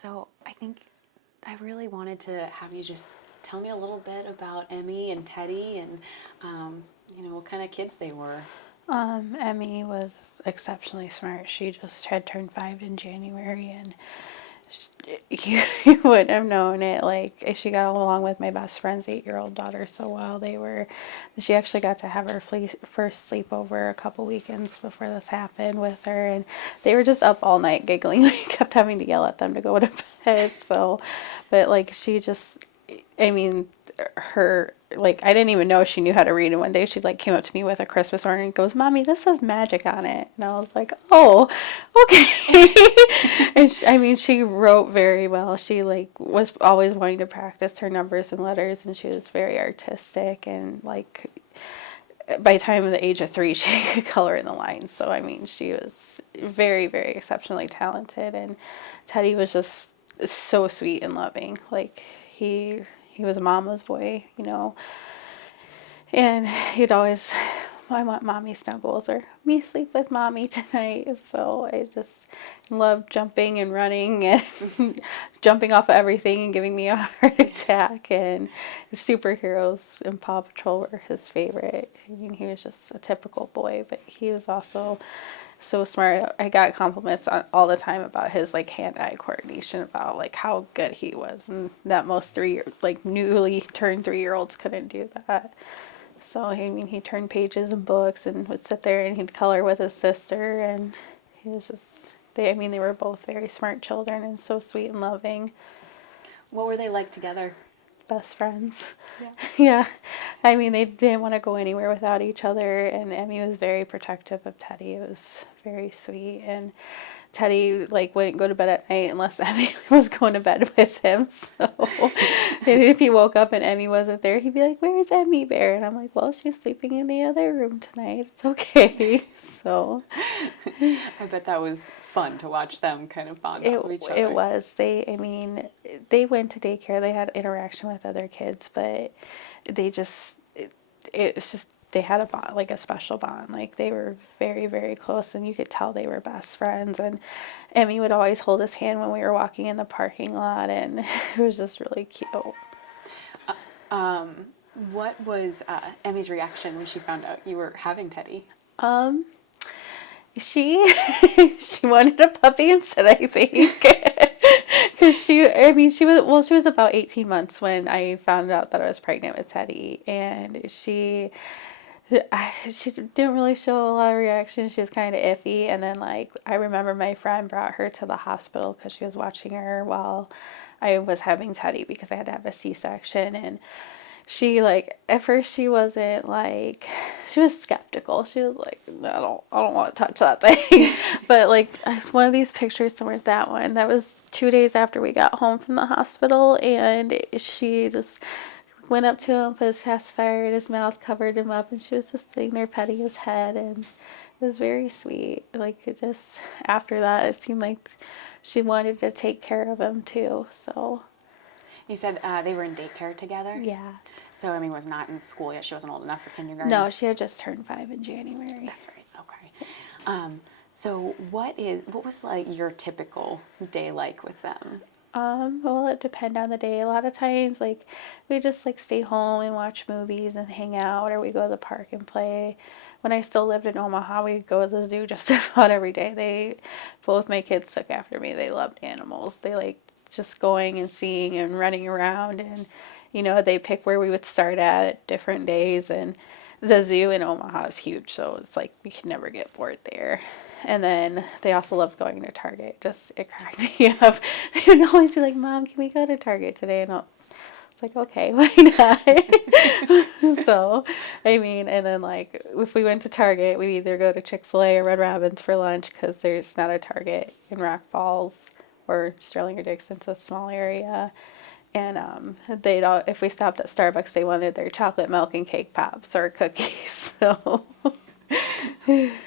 So I think I really wanted to have you just tell me a little bit about Emmy and Teddy and, what kind of kids they were. Emmy was exceptionally smart. She just had turned 5 in January, and you wouldn't have known it. Like, she got along with my best friend's 8-year-old daughter so well. She actually got to have her first sleepover a couple weekends before this happened with her, and they were just up all night giggling. We kept having to yell at them to go to bed. So, but like, I mean, I didn't even know she knew how to read. And one day she came up to me with a Christmas ornament and goes, "Mommy, this says magic on it." And I was like, "Oh, okay." And she wrote very well. She was always wanting to practice her numbers and letters, and she was very artistic. And by the time of the age of 3, she could color in the lines. So she was very, very exceptionally talented. And Teddy was just so sweet and loving. He was a mama's boy, and he'd always, "I want mommy snuggles," or "me sleep with mommy tonight." So I just loved jumping and running and jumping off of everything and giving me a heart attack. And superheroes and Paw Patrol were his favorite. He was just a typical boy, but he was also so smart. I got compliments all the time about his hand-eye coordination, about how good he was, and that most newly turned 3-year-olds couldn't do that. So he turned pages in books and would sit there and he'd color with his sister, and he was just they were both very smart children and so sweet and loving. What were they like together? Best friends. Yeah. Yeah. They didn't want to go anywhere without each other, and Emmy was very protective of Teddy. It was very sweet. And Teddy wouldn't go to bed at night unless Emmy was going to bed with him. So and if he woke up and Emmy wasn't there, he'd be like, "Where's Emmy Bear?" And I'm like, "Well, she's sleeping in the other room tonight. It's okay." So I bet that was fun to watch them kind of bond off of each other. it was. They went to daycare. They had interaction with other kids, but they just it was just they had a bond, a special bond. They were very, very close, and you could tell they were best friends. And Emmy would always hold his hand when we were walking in the parking lot, and it was just really cute. What was Emmy's reaction when she found out you were having Teddy? She she wanted a puppy instead, I think. Because she was about 18 months when I found out that I was pregnant with Teddy, and she didn't really show a lot of reaction. She was kind of iffy, and then I remember my friend brought her to the hospital because she was watching her while I was having Teddy, because I had to have a C-section. And she at first she wasn't she was skeptical. She was like, "No, I don't want to touch that thing." But one of these pictures somewhere, that one, that was 2 days after we got home from the hospital, and she just went up to him, put his pacifier in his mouth, covered him up, and she was just sitting there petting his head, and it was very sweet. It just, after that, it seemed like she wanted to take care of him too. So You said they were in daycare together? yeah. So Emmy was not in school yet. She wasn't old enough for kindergarten? No, she had just turned 5 in January. That's right. Okay. So what was your typical day like with them? Well, it depended on the day. A lot of times, we just stay home and watch movies and hang out, or we go to the park and play. When I still lived in Omaha, we'd go to the zoo just about every day. Both my kids took after me. They loved animals. They liked just going and seeing and running around, and they pick where we would start at different days. And the zoo in Omaha is huge, so it's we could never get bored there. And then they also loved going to Target. It cracked me up. They would always be like, "Mom, can we go to Target today?" And it's like, "Okay, why not?" So, and then if we went to Target, we'd either go to Chick-fil-A or Red Robin's for lunch, because there's not a Target in Rock Falls or Sterling or Dixon. It's a small area. And if we stopped at Starbucks, they wanted their chocolate milk and cake pops or cookies. So